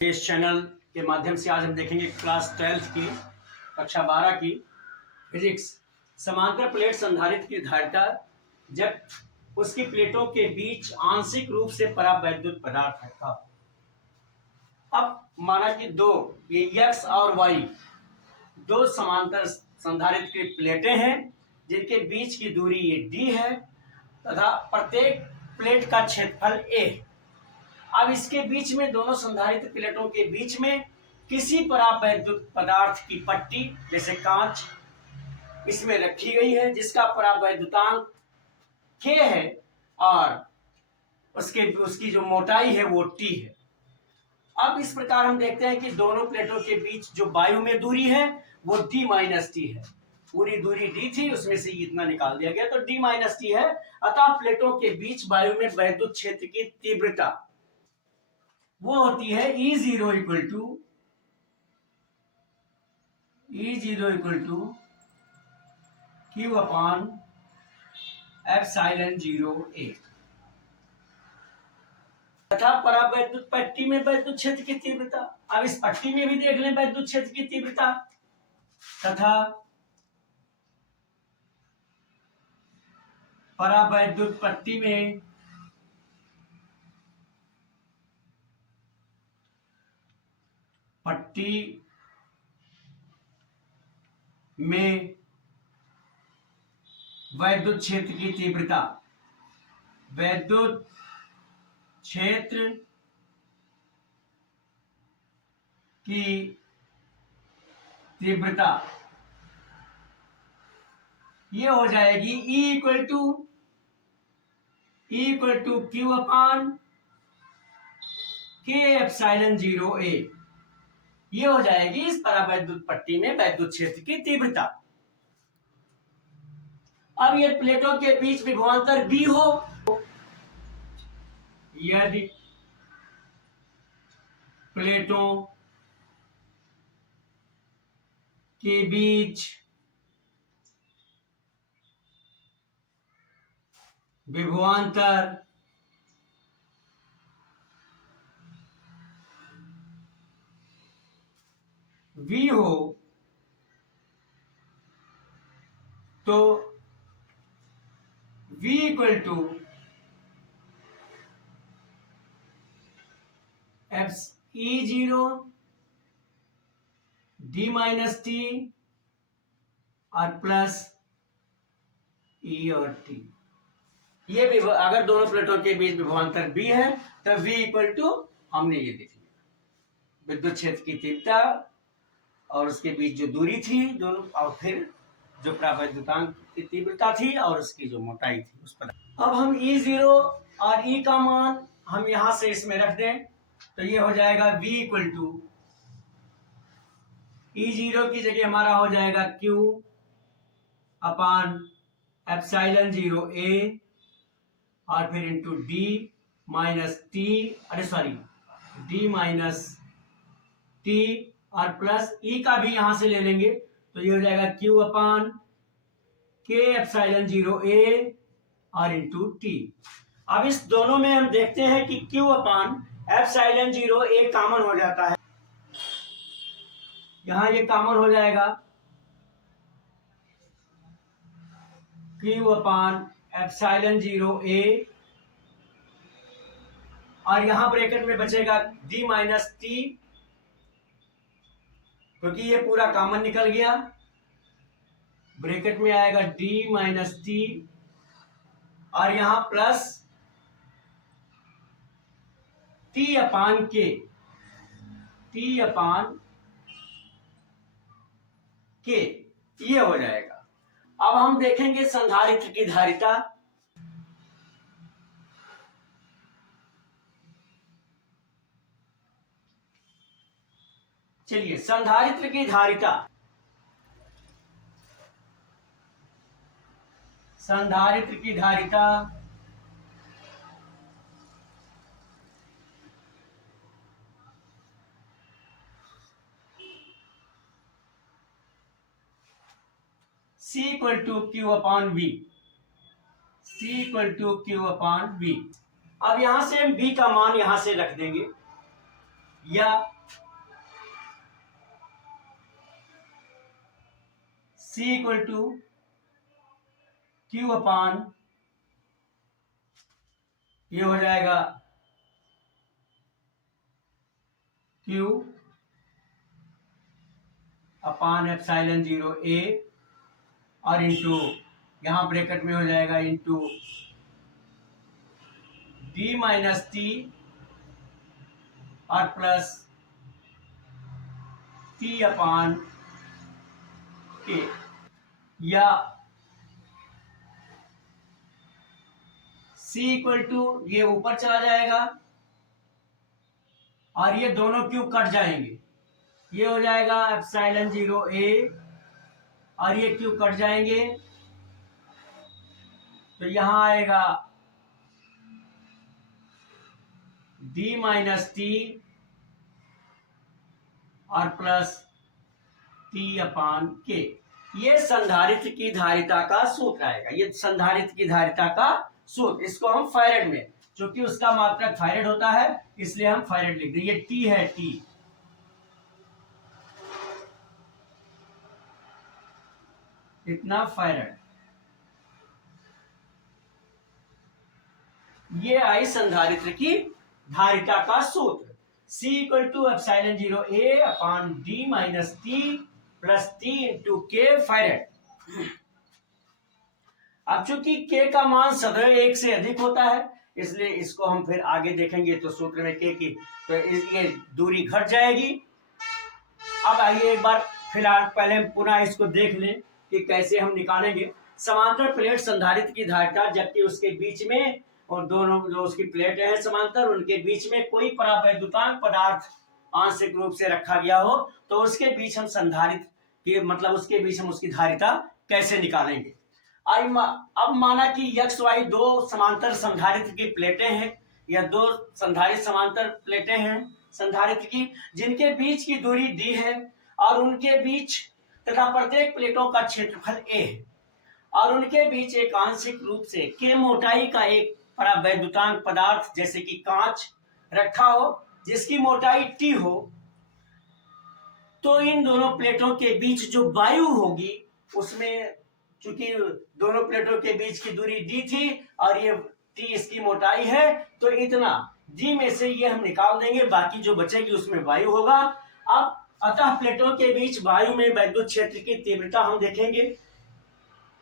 इस चैनल के माध्यम से आज हम देखेंगे क्लास 12 की कक्षा 12 की फिजिक्स। समांतर प्लेट संधारित्र की धारिता जब उसकी प्लेटों के बीच आंशिक रूप से परावैद्युत पदार्थ है था। अब माना कि ये x और y दो समांतर संधारित्र की प्लेटें हैं जिनके बीच की दूरी ये d है तथा प्रत्येक प्लेट का क्षेत्रफल a। अब इसके बीच में दोनों संधारित्र प्लेटों के बीच में किसी परावैद्युत पदार्थ की पट्टी जैसे कांच इसमें रखी गई है जिसका परावैद्युतांक k है और उसकी जो मोटाई है वो t है। अब इस प्रकार हम देखते हैं कि दोनों प्लेटों के बीच जो वायु में दूरी है वो d माइनस टी है। पूरी दूरी d थी, उसमें से इतना निकाल दिया गया तो d माइनस टी है। अतः प्लेटों के बीच वायु में वैद्युत क्षेत्र की तीव्रता वो होती है E0 equal to Q upon epsilon 0A तथा परावैद्युत पट्टी में वैद्युत क्षेत्र की तीव्रता। अब इस पट्टी में भी देख लें वैद्युत क्षेत्र की तीव्रता तथा परावैद्युत पट्टी में वैद्युत क्षेत्र की तीव्रता। वैद्युत क्षेत्र की तीव्रता ये हो जाएगी E equal to Q upon K epsilon 0A। ये हो जाएगी इस परावैद्युत पट्टी में वैद्युत क्षेत्र की तीव्रता। अब ये प्लेटों के बीच विभवांतर B हो, यदि प्लेटों के बीच विभवांतर V हो तो V equal to E0 D minus T और प्लस E और T। ये अगर दोनों प्लेटों के बीच विभवांतर B है तब V इक्वल टू हमने ये देख लिया विद्युत क्षेत्र की तीव्रता और उसके बीच जो दूरी थी दोनों और फिर जो परावैद्युतांक की तीव्रता थी और उसकी जो मोटाई थी उस पर। अब हम E0 और E का मान हम यहां से इसमें रख दें तो ये हो जाएगा V इक्वल टू E0 की जगह हमारा हो जाएगा Q अपॉन एप्सिलॉन 0A और फिर इंटू D माइनस T और प्लस E का भी यहां से ले लेंगे तो ये हो जाएगा Q upon K epsilon 0A और इंटू T। अब इस दोनों में हम देखते हैं कि Q upon epsilon 0A common हो जाता है, यहां ये कॉमन हो जाएगा Q अपॉन एप्सिलॉन 0A और यहां ब्रैकेट में बचेगा D माइनस टी क्योंकि ये पूरा कॉमन निकल गया। ब्रैकेट में आएगा D माइनस टी और यहां प्लस T अपान के ये हो जाएगा। अब हम देखेंगे संधारित्र की धारिता। चलिए संधारित्र की धारिता C equal to Q upon V। अब यहां से हम V का मान यहां से रख देंगे या C इक्वल टू Q अपान, ये हो जाएगा Q अपान एप्सिलॉन 0 A, और इंटू यहाँ ब्रैकेट में हो जाएगा इंटू D माइनस T और प्लस T अपान K, या C इक्वल टू, ये ऊपर चला जाएगा और ये दोनों क्यूब कट जाएंगे, ये हो जाएगा एप्सिलॉन 0 A और ये क्यूब कट जाएंगे, तो यहां आएगा D माइनस T और प्लस T अपान K। ये संधारित्र की धारिता का सूत्र आएगा, ये संधारित्र की धारिता का सूत्र, इसको हम फैरेड में, क्योंकि उसका मात्रक फैरेड होता है इसलिए हम फैरेड लिख दें। ये T है, T, इतना फैरेड। ये आई संधारित्र की धारिता का सूत्र, C equal to epsilon 0 A upon D minus T plus T into K farad. अब चूंकि K का मान सदैव 1 से अधिक होता है, इसलिए इसको हम फिर आगे देखेंगे तो सूत्र में K की, तो ये दूरी घट जाएगी। अब आइए एक बार फिलहाल पहले हम पुनः इसको देख लें कि कैसे हम निकालेंगे। समांतर प्लेट संधारित्र की धारिता, जबकि उसके बीच में, और दोनों जो उसकी प्लेटें हैं समांतर, उनके बीच में कोई परावैद्युतांक पदार्थ आंशिक रूप से रखा गया हो, तो उसके बीच हम संधारित्र के, मतलब उसके बीच हम उसकी धारिता कैसे निकालेंगे। अब माना कि x y दो समांतर संधारित्र की प्लेटें हैं, या दो संधारित्र समांतर प्लेटें हैं संधारित्र की, जिनके बीच की दूरी d है और उनके बीच तथा प्रत्येक प्लेटों का क्षेत्रफल a है, और उनके बीच एक आंशिक रूप से k मोटाई का एक परावैद्युतांक पदार्थ जैसे कि कांच रखा हो जिसकी मोटाई t हो, तो इन दोनों प्लेटों के बीच जो वायु होगी उसमें, चूंकि दोनों प्लेटों के बीच की दूरी d थी और ये t इसकी मोटाई है, तो इतना d में से ये हम निकाल देंगे, बाकी जो बचेगी उसमें वायु होगा। अब अतः प्लेटों के बीच वायु में वैद्युत क्षेत्र की तीव्रता हम देखेंगे,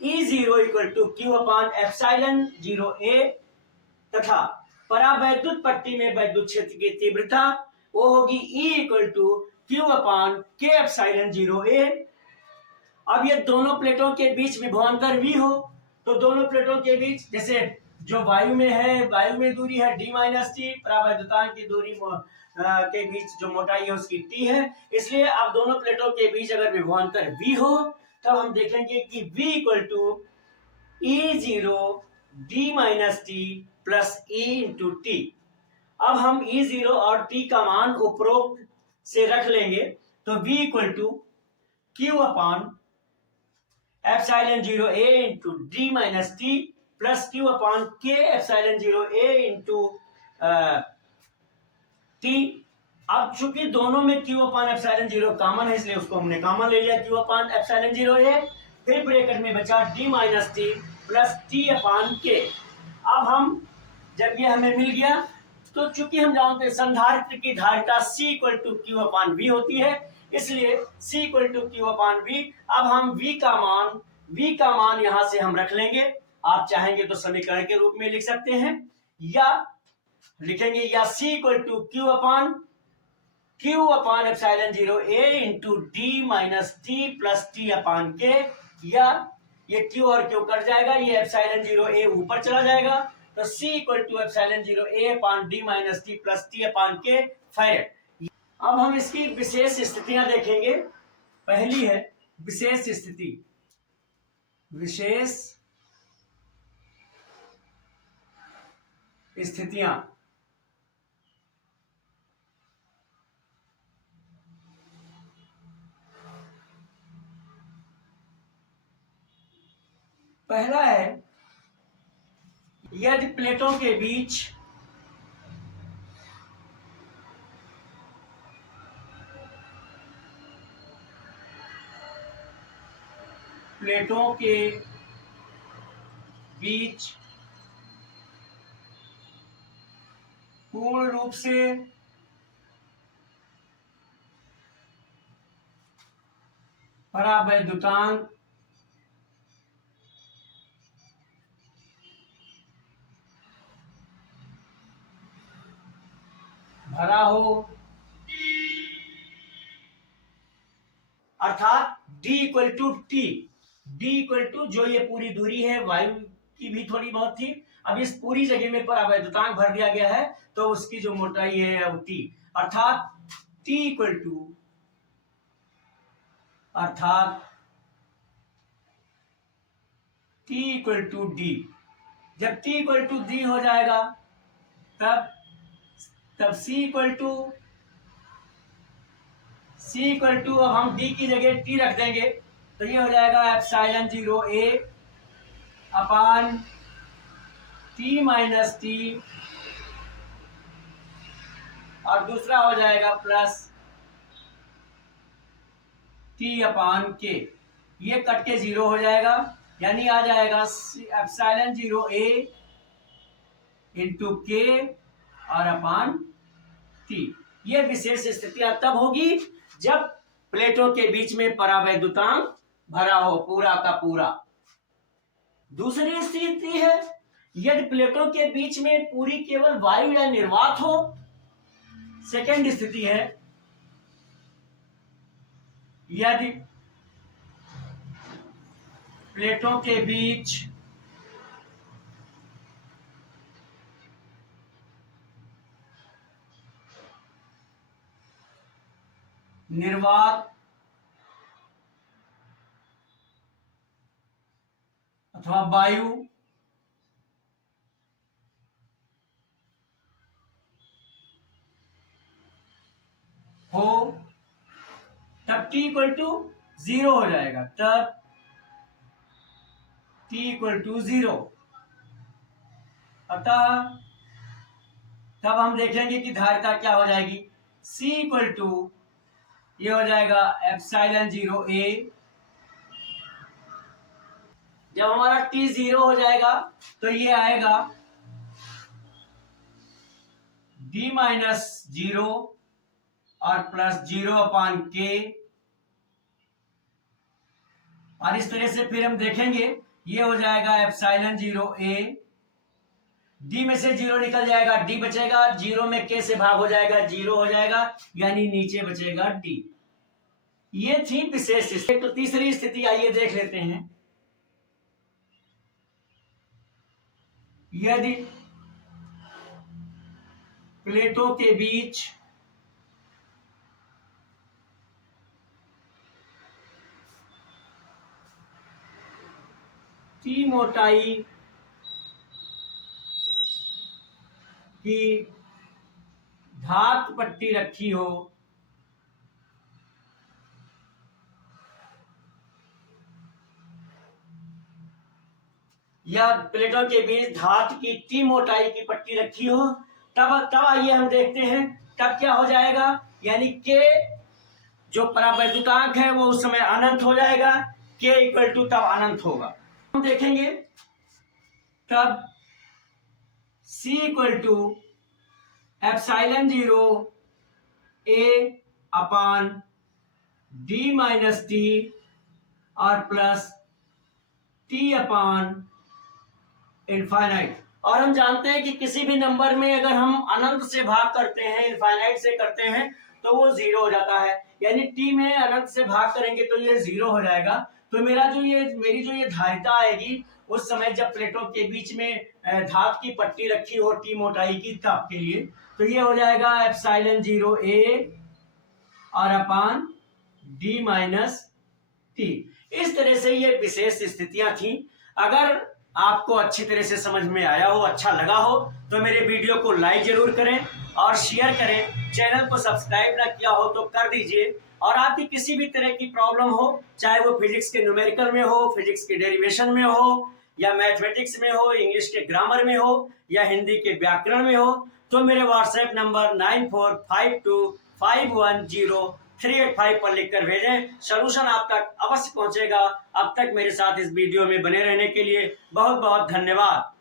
E0 equal to Q upon epsilon 0 A, तथा परावैद्युत पट्टी में वैद्युत क्षेत्र की तीव्रता वो होगी E equal to Q upon K epsilon 0 A। अब ये दोनों प्लेटों के बीच विभवांतर V हो, तो दोनों प्लेटों के बीच, जैसे जो वायु में है, वायु में दूरी है D माइनस T, परावैद्युतांक की दूरी के बीच जो मोटाई है उसकी T है, इसलिए अब दोनों प्लेटों के बीच अगर विभवांतर V हो, तब हम देखेंगे कि V equal to E0 D minus T plus E into T। अब हम E0 और T का मान उपरोक्त से रख लेंगे, तो V equal to Q upon epsilon 0 A into D minus T plus Q upon K epsilon 0 A into T। अब चूंकि दोनों में Q अपान एप्सिलॉन 0 कॉमन है, इसलिए उसको हमने कॉमन ले लिया, Q अपान एप्सिलॉन 0 A, फिर ब्रैकेट में बचा D minus T plus T upon K। अब हम, जब ये हमें मिल गया, तो चूंकि हम जानते हैं संधारित्र की धारिता C equal to Q upon V होती है, इसलिए C equal to Q upon V। अब हम V का मान यहां से हम रख लेंगे, आप चाहेंगे तो समीकरण के रूप में लिख सकते हैं, या लिखेंगे या C equal to Q upon epsilon 0 A into D minus T plus T upon K, या ये Q और Q कट जाएगा, ये एप्सिलॉन 0 A ऊपर चला जाएगा, तो C equal to epsilon 0 A upon D minus T plus T upon K farad. अब हम इसकी विशेष स्थितियां देखेंगे। पहली है विशेष स्थिति, विशेष स्थितियां। पहला है यदि प्लेटों के बीच प्लेटों के बीच पूर्ण रूप से परावैद्युतांक भरा हो, अर्थात D equal to T, D equal to जो ये पूरी दूरी है वायु की भी थोड़ी बहुत थी, अब इस पूरी जगह में परावैद्युतांक भर दिया गया है तो उसकी जो मोटाई है वो T, अर्थात T equal to T equal to D. जब T इक्वल टू डी हो जाएगा तब C इक्वल टू अब हम D की जगह T रख देंगे तो ये हो जाएगा epsilon 0 A upon T minus T, और दूसरा हो जाएगा प्लस T अपान K। ये कट के 0 हो जाएगा, यानी आ जाएगा एप्सिलॉन 0 A इंटू K और अपान T। ये विशेष स्थितियां तब होगी जब प्लेटों के बीच में परावैद्युतांक भरा हो पूरा का पूरा। दूसरी स्थिति है यदि प्लेटों के बीच में पूरी केवल वायु या निर्वात हो। सेकेंड स्थिति है यदि प्लेटों के बीच निर्वात अथवा वायु हो तब T इक्वल टू 0 हो जाएगा, तब T इक्वल टू 0। अतः तब हम देखेंगे कि धारिता क्या हो जाएगी, C इक्वल टू ये हो जाएगा एप्सिलॉन 0 A। जब हमारा T 0 हो जाएगा तो ये आएगा D माइनस 0 और प्लस 0 अपान K, और इस तरह से फिर हम देखेंगे ये हो जाएगा एप्सिलॉन 0 A, D में से 0 निकल जाएगा, D बचेगा, 0 में K से भाग हो जाएगा, 0 हो जाएगा, यानी नीचे बचेगा D। ये थी विशेष स्थिति। तो तीसरी स्थिति आइए देख लेते हैं। यदि प्लेटों के बीच T मोटाई की धातु पट्टी रखी हो या प्लेटों के बीच धातु की T मोटाई की पट्टी रखी हो तब आइए हम देखते हैं तब क्या हो जाएगा, यानी K जो परावैद्युतांक है वो उस समय अनंत हो जाएगा, K इक्वल टू तब अनंत होगा। हम देखेंगे तब C equal to epsilon 0 A upon D minus T और प्लस T अपान इनफाइनाइट। और हम जानते हैं कि किसी भी नंबर में अगर हम अनंत से भाग करते हैं, इनफाइनाइट से करते हैं तो वो 0 हो जाता है, यानी T में अनंत से भाग करेंगे तो ये 0 हो जाएगा। तो मेरी जो ये धारिता आएगी उस समय जब प्लेटों के बीच में धातु की पट्टी रखी हो T मोटाई की तब के लिए, तो ये हो जाएगा एप्सिलॉन 0 A और अपान D माइनस T। इस तरह से ये विशेष स्थितियां थी। अगर आपको अच्छी तरह से समझ में आया हो, अच्छा लगा हो तो मेरे वीडियो को लाइक जरूर करें और शेयर करें। चैनल को सब्सक्राइब ना किया हो तो कर दीजिए। और आपकी किसी भी तरह की प्रॉब्लम हो, चाहे वो फिजिक्स के न्यूमेरिकल में हो, फिजिक्स के डेरिवेशन में हो, या मैथमेटिक्स में हो, इंग्लिश के ग्रामर में हो, या हिंदी के व्याकरण में हो, तो मेरे व्हाट्सएप नंबर 9452510510 385 पर लिखकर भेजें, सॉल्यूशन आप तक अवश्य पहुंचेगा। अब तक मेरे साथ इस वीडियो में बने रहने के लिए बहुत बहुत धन्यवाद।